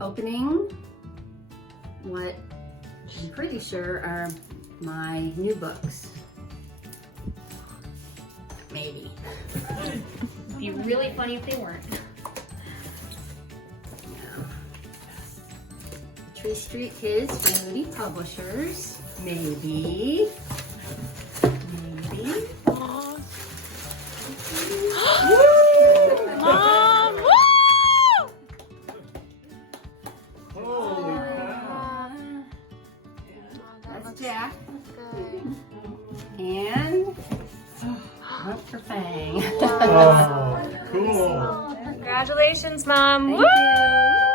opening what I'm pretty sure are my new books. Maybe. It'd be really funny if they weren't. Tree Street Kids from Moody Publishers. Maybe. Maybe. Mom! Woo! Holy cow. That's Jack. And one for Fang. Oh, cool. Congratulations, Mom! Thank Woo! you.